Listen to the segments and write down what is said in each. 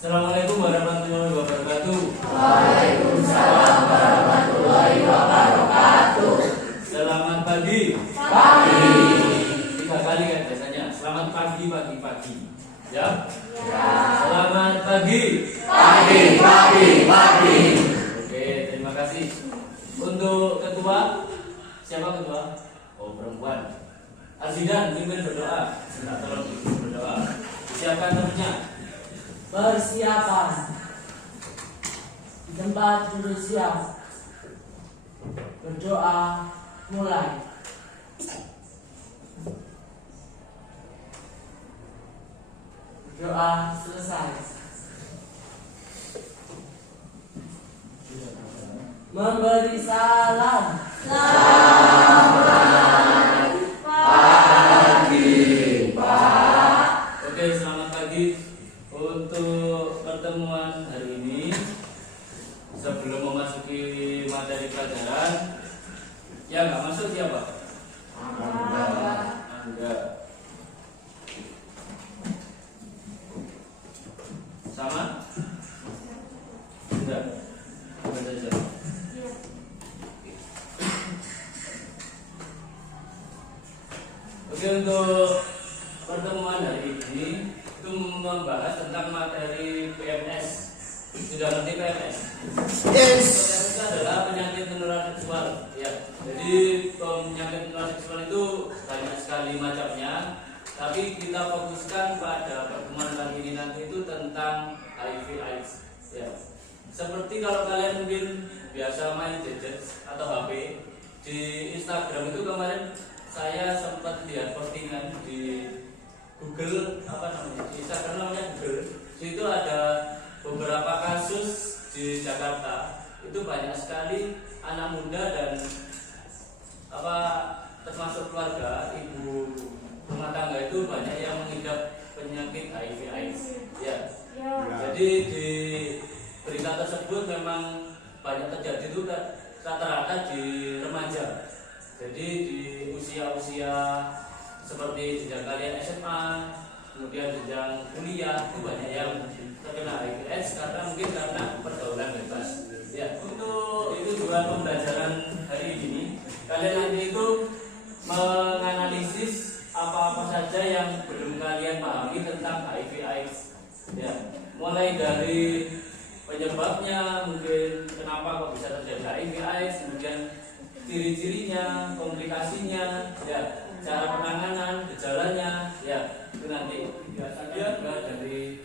Assalamualaikum warahmatullahi wabarakatuh. Waalaikumsalam warahmatullahi wabarakatuh. Selamat pagi. Pagi. 3 kali kan biasanya. Selamat pagi, pagi. Ya. Ya. Selamat pagi. Pagi. Oke, terima kasih. Untuk ketua, siapa ketua? Oh, perempuan. Azidan, pimpin berdoa. Minta tolong pimpin berdoa. Siapkan temannya. Persiapan di tempat duduk siap. Berdoa mulai. Berdoa selesai. Memberi salam. Oke, selamat pagi. Untuk pertemuan hari ini, sebelum memasuki materi pelajaran, yang nggak masuk siapa? Angga. Sama? Sudah. Apa saja? Oke, untuk pertemuan hari ini itu membahas tentang materi PMS. Sudah ngerti PMS? Yes. PMS itu adalah penyakit menular seksual. Ya. Jadi penyakit menular seksual itu banyak sekali macamnya. Tapi kita fokuskan pada pertemuan kali ini nanti itu tentang HIV/AIDS. Ya. Seperti kalau kalian mungkin biasa main gadget atau HP di Instagram itu kemarin saya sempat lihat postingan di Google, apa namanya, di Instagram namanya Google. Di situ ada beberapa kasus di Jakarta. Itu banyak sekali anak muda dan termasuk keluarga, ibu rumah tangga itu banyak yang mengidap penyakit HIV/AIDS. Ya. Jadi di berita tersebut memang banyak terjadi itu rata-rata di remaja. Jadi di usia-usia seperti jenjang kalian SMA, kemudian jenjang kuliah itu banyak yang terkena HIV/AIDS karena pergaulan bebas. Ya, untuk itu juga pembelajaran hari ini kalian nanti itu menganalisis apa-apa saja yang belum kalian pahami tentang HIV/AIDS. Ya, mulai dari penyebabnya, mungkin kenapa kok bisa terjadi HIV/AIDS, kemudian ciri-cirinya, komplikasinya, ya, cara penanganan, gejalanya, ya, itu nanti biasanya juga dari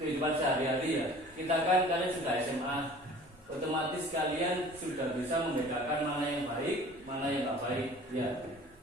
kehidupan sehari-hari ya. Kita kan kalian sudah SMA, otomatis kalian sudah bisa membedakan mana yang baik, mana yang tidak baik, ya.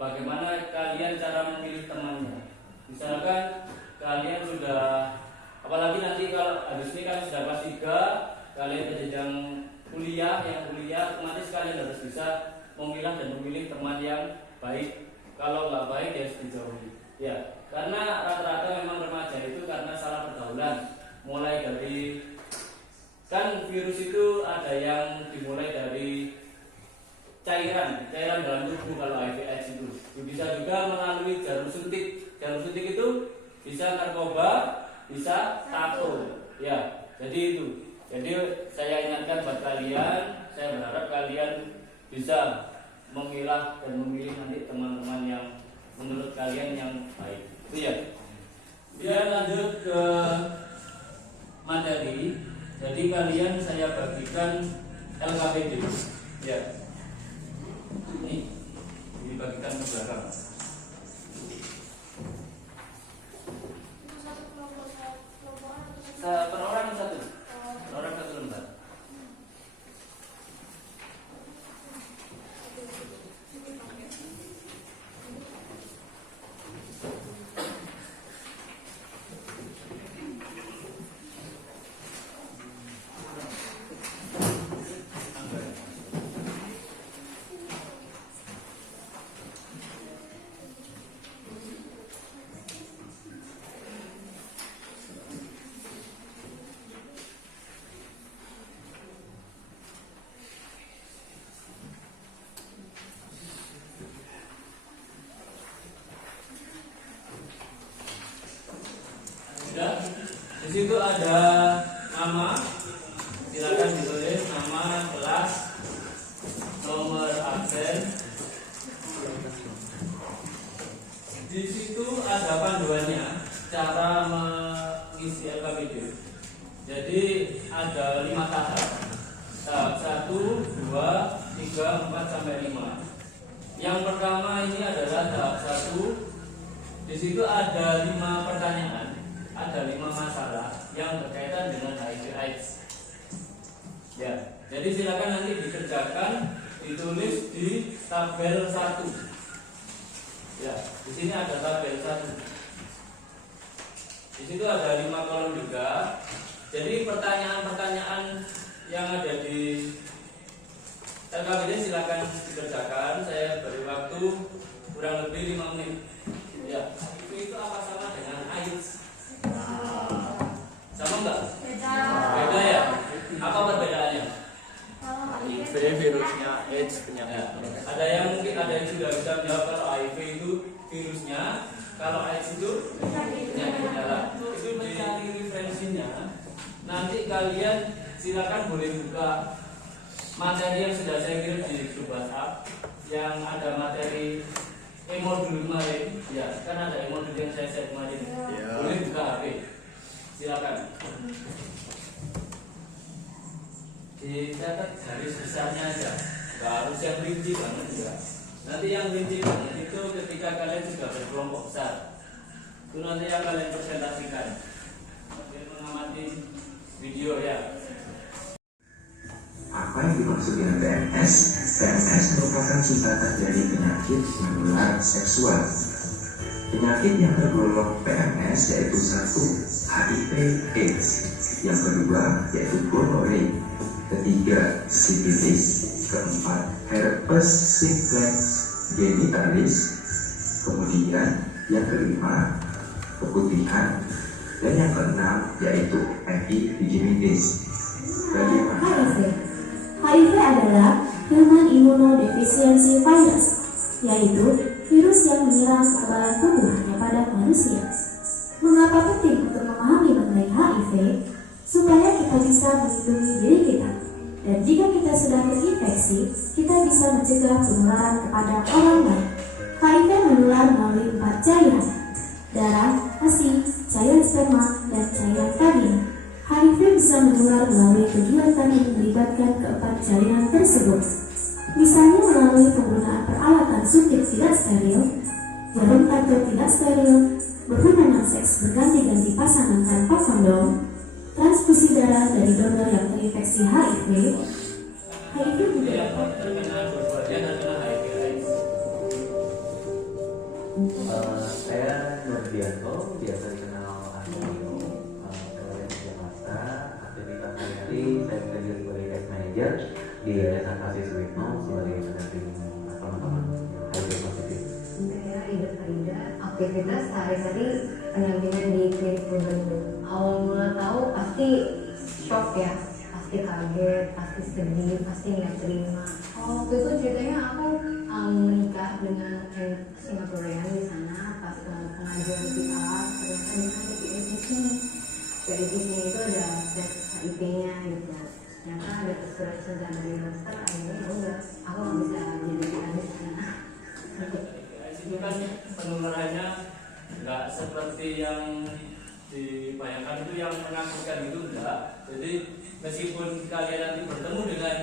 Bagaimana kalian cara memilih temannya? Misalkan kalian sudah, apalagi nanti kalau habis ini kalian sudah kelas 3, kalian ke jenjang kuliah, otomatis kalian harus bisa memilah dan memilih teman yang baik. Kalau nggak baik ya harus dijauhi. Ya, karena rata-rata memang remaja itu karena salah pergaulan. Mulai dari, kan virus itu ada yang dimulai dari cairan dalam tubuh kalau HIV/AIDS itu. Bisa juga melalui jarum suntik. Jarum suntik itu bisa narkoba, bisa tato. Ya, jadi itu. Jadi saya ingatkan buat kalian, saya berharap kalian bisa memilah dan memilih nanti teman-teman yang menurut kalian yang baik. Itu ya. Biar lanjut ke materi. Jadi kalian saya bagikan LKPD. Ya. Ini dibagikan ke belakang. Per orang satu. Orang satu lembar. Sudah? Di situ ada nama, silakan ditulis nama, kelas, nomor absen. Di situ ada panduannya cara mengisi LKPD. Jadi ada 5 tahap. Tahap 1, 2, 3, 4 sampai 5. Yang pertama ini adalah tahap 1. Di situ ada 5 pertanyaan, ada 5 masalah yang berkaitan dengan HIV/AIDS. Ya, jadi silakan nanti dikerjakan, ditulis di tabel 1. Ya, di sini ada tabel 1. Di situ ada 5 kolom juga. Jadi pertanyaan-pertanyaan yang ada di LKPD silakan dikerjakan. Saya beri waktu kurang lebih 5 menit. Ya, itu apa sama dengan AIDS? Sama enggak? Beda ya? Apa perbedaannya? HIV virusnya, AIDS penyakit. Ada yang mungkin ada yang sudah bisa menjawab kalau HIV itu virusnya, kalau AIDS itu penyakitnya lah. Itu mencari referensinya. Nanti kalian silakan boleh buka materi yang sudah saya kirim di grup WhatsApp yang ada materi modul kemarin. Ya, kan ada modul yang saya share kemarin. Ya. Boleh buka HP. Silakan. Dicatat garis besarnya aja, nggak harus yang rinci banget ya. Nanti yang rinci banget itu ketika kalian sudah berkelompok besar, itu nanti yang kalian presentasikan. Oke, mengamati video ya. Apa yang dimaksud dengan PMS? PMS merupakan singkatan dari penyakit menular seksual. Penyakit yang tergolong PMS yaitu 1. HIV/AIDS, yang kedua yaitu gonorrhea, ketiga sifilis, keempat herpes simplex genitalis, kemudian yang kelima keputihan, dan yang keenam yaitu epididymitis. Bagaimana? HIV adalah Human Immunodeficiency Virus, yaitu virus yang menyerang kekebalan tubuh hanya pada manusia. Mengapa penting untuk memahami mengenai HIV? Supaya kita bisa melindungi diri kita. Dan jika kita sudah terinfeksi, kita bisa mencegah penularan kepada orang lain. HIV menular melalui 4 cairan: darah, ASI, cairan sperma, dan cairan vagina. HIV bisa menular melalui kegiatan yang melibatkan keempat jaringan tersebut. Misalnya melalui penggunaan peralatan suntik tidak steril, jarum atau tidak steril, berhubungan seks berganti-ganti pasangan tanpa kondom, transfusi darah dari donor yang terinfeksi HIV. HIV juga Yang dapat terkena dua-duanya terkena HIV/AIDS. Saya Nurdianto, biasa dikenal Antonio. Kalau di Jakarta, aktivitas sehari saya bekerja sebagai case manager di Yayasan Kasih Suwitno sebagai pendamping teman-teman HIV positif. Saya Ida Farida, aktivitas sehari-hari pendampingan di klinik Purbalingga. Awal mula tahu pasti shock ya, pasti kaget, pasti sedih, pasti nggak terima. Waktu itu ceritanya aku menikah dengan Singaporean di sana pas pengajuan PR, ternyata dia ada PIP di sini. PIP di sini itu ada tes HIV-nya gitu. Ternyata ada surat cinta dari dokter, akhirnya ya udah, aku nggak bisa jadi PR di sana. HIV/AIDS itu kan penularannya nggak seperti yang dibayangkan itu yang menakutkan itu enggak. Jadi meskipun kalian nanti bertemu dengan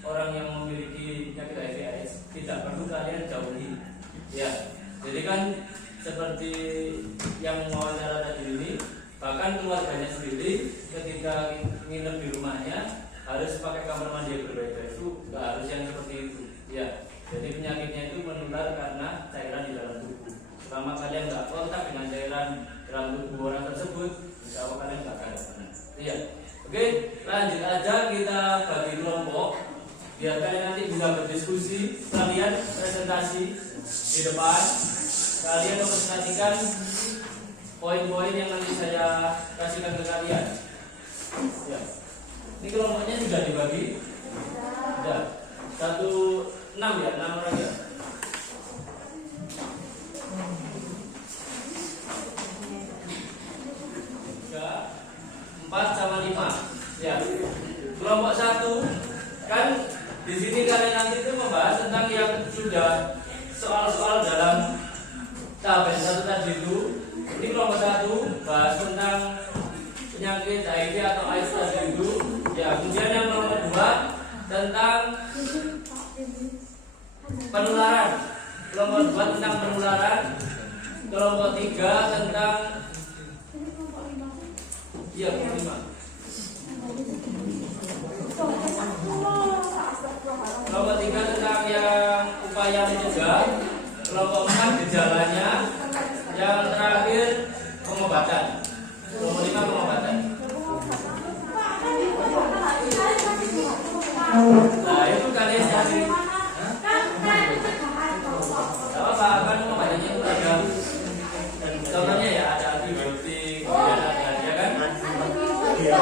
orang yang memiliki penyakit HIV/AIDS, tidak perlu kalian jauhi. Ya, jadi kan seperti yang wawancara tadi ini, bahkan keluarganya sendiri ketika nginep di rumahnya harus pakai kamar mandi yang berbeda. Itu nggak harus yang seperti itu. Ya, jadi penyakitnya itu menular karena cairan di dalam tubuh. Selama kalian nggak kontak dengan cairan dalam tubuh orang tersebut, insya Allah kalian nggak akan kena. Iya. Oke, lanjut aja kita bagi kelompok biar kalian nanti bisa berdiskusi. Kalian presentasi di depan, kalian mempresentasikan poin-poin yang nanti saya kasihkan ke kalian. Ya. Ini kelompoknya sudah dibagi. Sudah. 6 ya, 6 orang ya. sini kalian nanti itu membahas tentang yang sudah soal-soal dalam tahap yang satu tadi itu. Ini kelompok 1 bahas tentang penyakit HIV atau AIDS tadi itu. Ya, kemudian yang kelompok 2 tentang penularan. Kelompok 2 tentang penularan. Kelompok 3 tentang kelompok 5. Kelompok 3 tentang yang upaya mencegah. Kelompok 4 gejalanya. Yang terakhir pengobatan. Kelompok 5 pengobatan. Nah itu kalian cari. Apa kan pengobatan itu ada. Dan contohnya ya ada antibiotik, kemudian ada ya kan? Ya.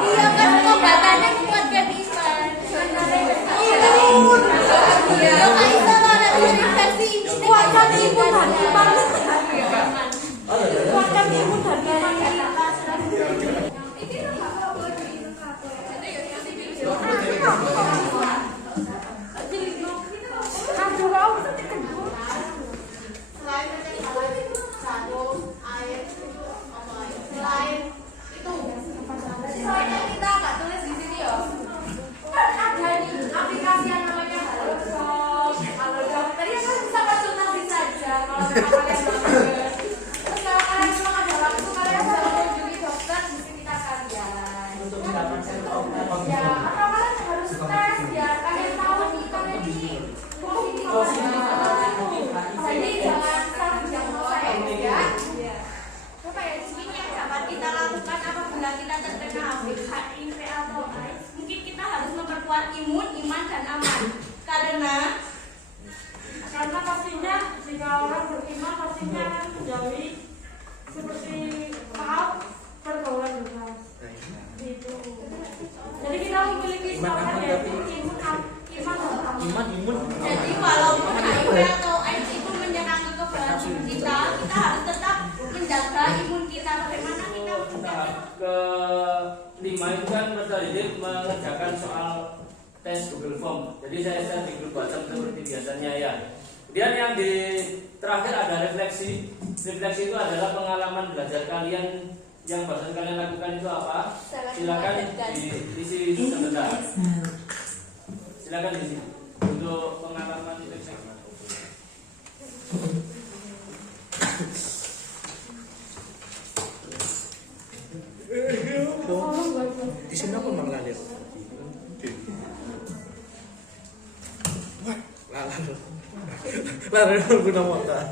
Iya kan pengobatannya kuat kan Iman. Iya kan Iman ada verifikasi kuatkan imun dan iman. Kuatkan imun dan iman. Selain kita nggak tulis di sini ya, kan ada nih aplikasi yang namanya Halodoc. Halodoc tadi kan bisa konsultasi saja kalau memang kalian mau. Terus kalau kalian memang ada waktu, kalian bisa mengunjungi dokter di sekitar kalian. Ya, atau kalian harus tes biar kalian tahu nih kalian ini positif atau tidak. Jadi jangan self-diagnosa ya. Apa ya, ini yang dapat kita lakukan apabila kita terkena HIV atau AIDS. Mungkin kita harus memperkuat imun, iman, dan aman. Karena pastinya jika orang beriman pastinya akan menjauhi seperti pergaulan bebas. Gitu. Jadi kita memiliki standar yaitu imun, iman, dan aman. Jadi walaupun HIV atau AIDS itu menyerang kekebalan tubuh kita harus tetap menjaga imun kita. Bagaimana kita menjaga? Ke-5 itu kan Mas Didik mengerjakan soal tes Google Form. Jadi saya share di grup WhatsApp seperti biasanya ya. Kemudian yang di terakhir ada refleksi. Refleksi itu adalah pengalaman belajar kalian yang barusan kalian lakukan itu apa? Silakan diisi sebentar. Silakan diisi untuk pengalaman refleksi. Di sini apa Bang Lalir? Lalir guna motor.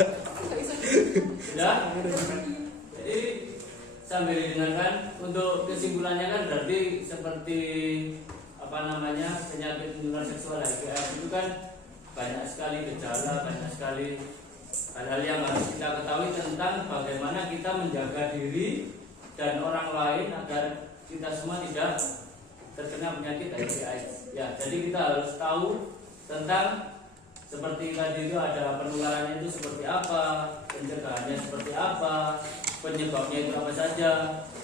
Sudah? Jadi sambil didengarkan untuk kesimpulannya kan berarti seperti apa namanya penyakit menular seksual HIV itu kan banyak sekali gejala, banyak sekali hal-hal yang harus kita ketahui tentang bagaimana kita menjaga diri dan orang lain agar kita semua tidak terkena penyakit HIV/AIDS. Ya, jadi kita harus tahu tentang seperti tadi itu ada penularannya itu seperti apa, pencegahannya seperti apa, penyebabnya itu apa saja,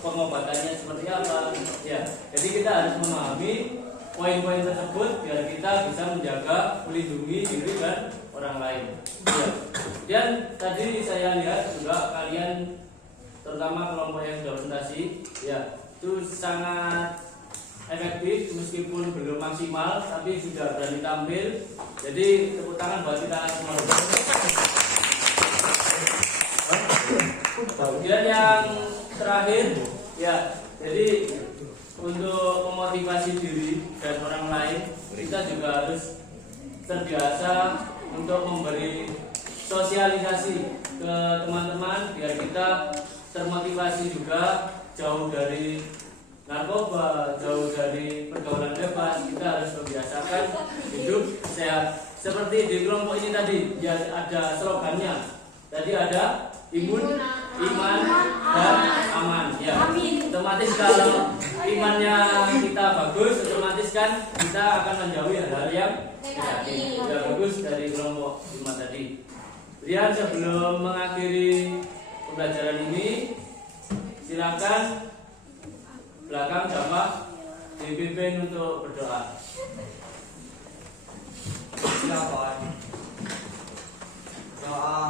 pengobatannya seperti apa. Ya, jadi kita harus memahami poin-poin tersebut biar kita bisa menjaga, melindungi diri dan orang lain. Ya. Dan tadi saya lihat juga kalian terutama kelompok yang sudah presentasi, ya itu sangat efektif meskipun belum maksimal tapi sudah berani tampil. Jadi tepuk tangan buat kita semua. Kemudian yang terakhir, ya jadi untuk memotivasi diri dan orang lain kita juga harus terbiasa untuk memberi sosialisasi ke teman-teman biar kita termotivasi juga jauh dari narkoba, jauh dari pergaulan bebas. Kita harus membiasakan hidup sehat. Seperti di kelompok ini tadi, ya ada slogannya. Tadi ada imun, iman, dan aman. Ya, otomatis kalau imannya kita bagus, otomatis kan kita akan menjauhi hal-hal yang negatif. Ya bagus dari kelompok 5 tadi. Kemudian sebelum mengakhiri pembelajaran ini, silakan belakang Bapak dipimpin untuk berdoa. Silakan. Doa